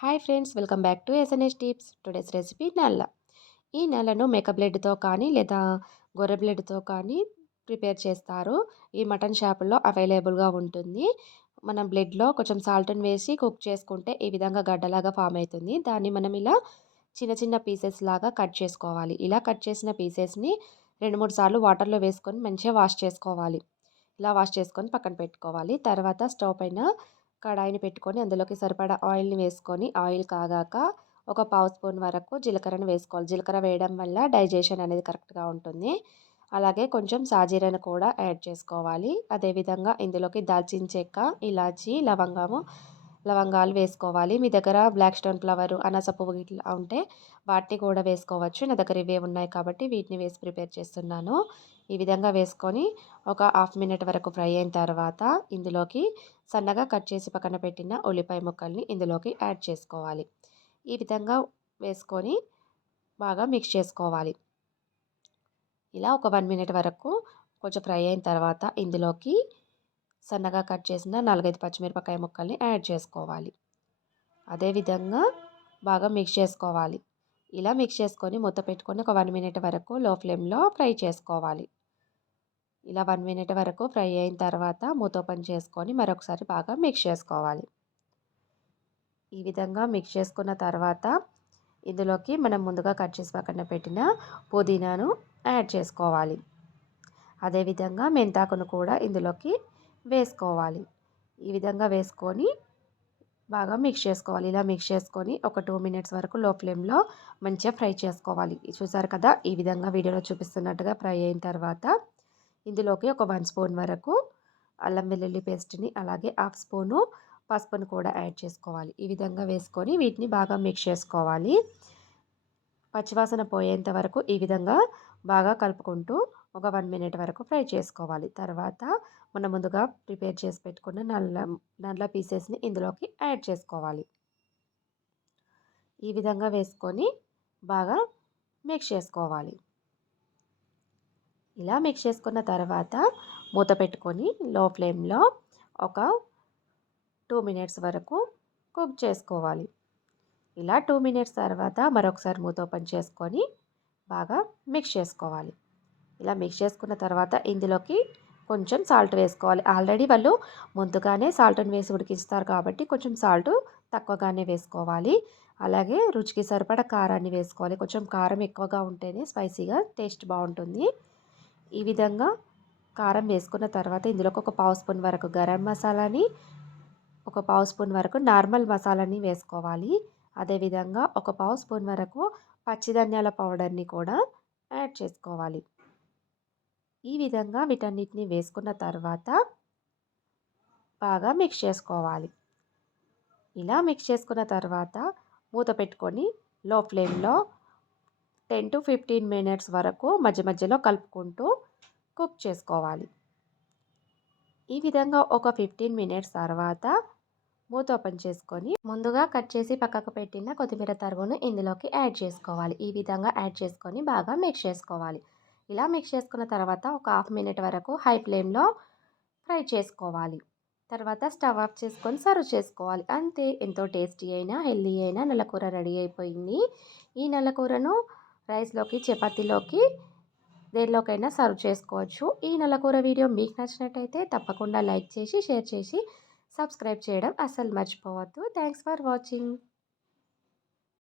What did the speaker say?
Hi friends welcome back to SNS tips. Today's recipe నల్ల. ఈ నల్లను మేక బ్లడ్తో కానీ లేదా గొర్రె బ్లడ్తో కానీ ప్రిపేర్ చేస్తారు. ఈ మటన్ షాపుల్లో అవైలబుల్గా ఉంటుంది. మనం బ్లడ్లో కొంచెం సాల్ట్ని వేసి కుక్ చేసుకుంటే ఈ విధంగా గడ్డలాగా ఫామ్ అవుతుంది. దాన్ని మనం ఇలా చిన్న చిన్న పీసెస్ లాగా కట్ చేసుకోవాలి. ఇలా కట్ చేసిన పీసెస్ని రెండు మూడు సార్లు వాటర్లో వేసుకొని మంచిగా వాష్ చేసుకోవాలి. ఇలా వాష్ చేసుకొని పక్కన పెట్టుకోవాలి. తర్వాత స్టవ్ పైన కడాయిని పెట్టుకొని అందులోకి సరిపడా ఆయిల్ని వేసుకొని ఆయిల్ కాగాక ఒక పావు స్పూన్ వరకు జీలకర్రను వేసుకోవాలి. జీలకర్ర వేయడం వల్ల డైజెషన్ అనేది కరెక్ట్గా ఉంటుంది. అలాగే కొంచెం సాజీరను కూడా యాడ్ చేసుకోవాలి. అదేవిధంగా ఇందులోకి దాల్చిన చెక్క ఇలాచి లవంగము లవంగాలు వేసుకోవాలి. మీ దగ్గర బ్లాక్ స్టోన్ ఫ్లవర్ అనాస పువ్వు ఇట్లా ఉంటే వాటిని కూడా వేసుకోవచ్చు. నా దగ్గర ఇవే ఉన్నాయి కాబట్టి వీటిని వేసి ప్రిపేర్ చేస్తున్నాను. ఈ విధంగా వేసుకొని ఒక హాఫ్ మినిట్ వరకు ఫ్రై అయిన తర్వాత ఇందులోకి సన్నగా కట్ చేసి పక్కన పెట్టిన ఉల్లిపాయ ముక్కల్ని ఇందులోకి యాడ్ చేసుకోవాలి. ఈ విధంగా వేసుకొని బాగా మిక్స్ చేసుకోవాలి. ఇలా ఒక వన్ మినిట్ వరకు కొంచెం ఫ్రై అయిన తర్వాత ఇందులోకి సన్నగా కట్ చేసిన నాలుగైదు పచ్చిమిరపకాయ ముక్కల్ని యాడ్ చేసుకోవాలి. అదేవిధంగా బాగా మిక్స్ చేసుకోవాలి. ఇలా మిక్స్ చేసుకొని మూత పెట్టుకొని ఒక వన్ మినిట్ వరకు లో ఫ్లేమ్లో ఫ్రై చేసుకోవాలి. ఇలా వన్ మినిట్ వరకు ఫ్రై అయిన తర్వాత మూత ఓపెన్ చేసుకొని మరొకసారి బాగా మిక్స్ చేసుకోవాలి. ఈ విధంగా మిక్స్ చేసుకున్న తర్వాత ఇందులోకి మనం ముందుగా కట్ చేసి పక్కన పెట్టిన పుదీనాను యాడ్ చేసుకోవాలి. అదేవిధంగా మెంతాకును కూడా ఇందులోకి వేసుకోవాలి. ఈ విధంగా వేసుకొని బాగా మిక్స్ చేసుకోవాలి. ఇలా మిక్స్ చేసుకొని ఒక టూ మినిట్స్ వరకు లో ఫ్లేమ్లో మంచిగా ఫ్రై చేసుకోవాలి. చూసారు కదా? ఈ విధంగా వీడియోలో చూపిస్తున్నట్టుగా ఫ్రై అయిన తర్వాత ఇందులోకి ఒక వన్ స్పూన్ వరకు అల్లం వెల్లుల్లి పేస్ట్ని అలాగే హాఫ్ స్పూను పసుపును కూడా యాడ్ చేసుకోవాలి. ఈ విధంగా వేసుకొని వీటిని బాగా మిక్స్ చేసుకోవాలి. పచ్చివాసన పోయేంత వరకు ఈ విధంగా బాగా కలుపుకుంటూ ఒక వన్ మినిట్ వరకు ఫ్రై చేసుకోవాలి. తర్వాత మనం ముందుగా ప్రిపేర్ చేసి పెట్టుకున్న నల్ల నల్ల పీసెస్ని ఇందులోకి యాడ్ చేసుకోవాలి. ఈ విధంగా వేసుకొని బాగా మిక్స్ చేసుకోవాలి. ఇలా మిక్స్ చేసుకున్న తర్వాత మూత పెట్టుకొని లో ఫ్లేమ్లో ఒక టూ మినిట్స్ వరకు కుక్ చేసుకోవాలి. ఇలా టూ మినిట్స్ తర్వాత మరొకసారి మూత ఓపెన్ చేసుకొని బాగా మిక్స్ చేసుకోవాలి. ఇలా మిక్స్ చేసుకున్న తర్వాత ఇందులోకి కొంచెం సాల్ట్ వేసుకోవాలి. ఆల్రెడీ వాళ్ళు ముందుగానే సాల్ట్ని వేసి ఉడికిస్తారు కాబట్టి కొంచెం సాల్ట్ తక్కువగానే వేసుకోవాలి. అలాగే రుచికి సరిపడ కారాన్ని వేసుకోవాలి. కొంచెం కారం ఎక్కువగా ఉంటేనే స్పైసీగా టేస్ట్ బాగుంటుంది. ఈ విధంగా కారం వేసుకున్న తర్వాత ఇందులోకి ఒక పావు స్పూన్ వరకు గరం మసాలాని ఒక పావు స్పూన్ వరకు నార్మల్ మసాలాని వేసుకోవాలి. అదేవిధంగా ఒక పావు స్పూన్ వరకు పచ్చిధనియాల పౌడర్ని కూడా యాడ్ చేసుకోవాలి. ఈ విధంగా వీటన్నిటిని వేసుకున్న తర్వాత బాగా మిక్స్ చేసుకోవాలి. ఇలా మిక్స్ చేసుకున్న తర్వాత మూత పెట్టుకొని లో ఫ్లేమ్లో టెన్ టు ఫిఫ్టీన్ మినిట్స్ వరకు మధ్య మధ్యలో కలుపుకుంటూ కుక్ చేసుకోవాలి. ఈ విధంగా ఒక ఫిఫ్టీన్ మినిట్స్ తర్వాత మూత ఓపెన్ చేసుకొని ముందుగా కట్ చేసి పక్కకు పెట్టిన కొత్తిమీర తరుగును ఇందులోకి యాడ్ చేసుకోవాలి. ఈ విధంగా యాడ్ చేసుకొని బాగా మిక్స్ చేసుకోవాలి. ఇలా మిక్స్ చేసుకున్న తర్వాత ఒక హాఫ్ మినిట్ వరకు హై ఫ్లేమ్లో ఫ్రై చేసుకోవాలి. తర్వాత స్టవ్ ఆఫ్ చేసుకొని సర్వ్ చేసుకోవాలి. అంతే. ఎంతో టేస్టీ అయినా హెల్దీ అయినా నల్లకూర రెడీ అయిపోయింది. ఈ నల్లకూరను రైస్లోకి చపాతీలోకి దేనిలోకైనా సర్వ్ చేసుకోవచ్చు. ఈ నల్లకూర వీడియో మీకు నచ్చినట్టయితే తప్పకుండా లైక్ చేసి షేర్ చేసి సబ్స్క్రైబ్ చేయడం అస్సలు మర్చిపోవద్దు. Thanks for watching.